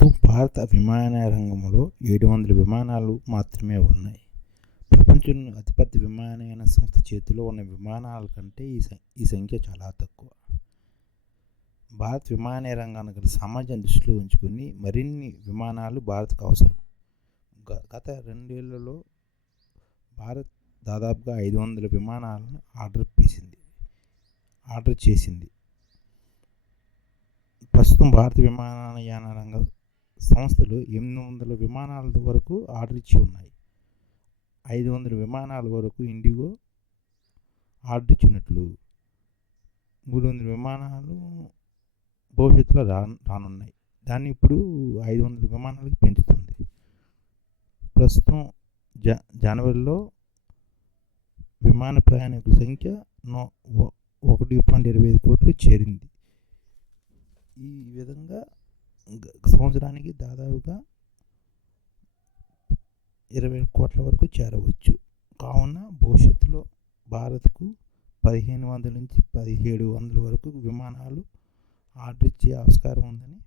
ప్రస్తుతం భారత విమానయాన రంగంలో 700 విమానాలు మాత్రమే ఉన్నాయి. ప్రపంచంలో అతిపెద్ద విమానయాన సంస్థ చేతిలో ఉన్న విమానాల కంటే ఈ సంఖ్య చాలా తక్కువ. భారత విమానయాన రంగాన్ని గల సామర్థ్యాన్ని దృష్టిలో ఉంచుకుని మరిన్ని విమానాలు భారత్కు అవసరం. గత 2 ఏళ్లలో భారత్ దాదాపుగా 500 విమానాలను ఆర్డర్ చేసింది. ప్రస్తుతం భారత విమానయాన రంగ సంస్థలు 800 విమానాల వరకు ఆర్డర్ ఇచ్చి ఉన్నాయి. 500 విమానాల వరకు ఇండిగో ఆర్డర్ ఇచ్చినట్లు, 300 విమానాలు భవిష్యత్తులో రానున్నాయి. దాన్ని ఇప్పుడు 500 విమానాలకు పెంచుతుంది. ప్రస్తుతం జనవరిలో విమాన ప్రయాణికుల సంఖ్య 1.25 కోట్లు చేరింది. ఈ విధంగా సంవత్సరానికి దాదాపుగా 20 కోట్ల వరకు చేరవచ్చు. కావున భవిష్యత్తులో భారత్కు 1500 నుంచి 1700 వరకు విమానాలు ఆర్డర్ ఇచ్చే ఆస్కారం ఉందని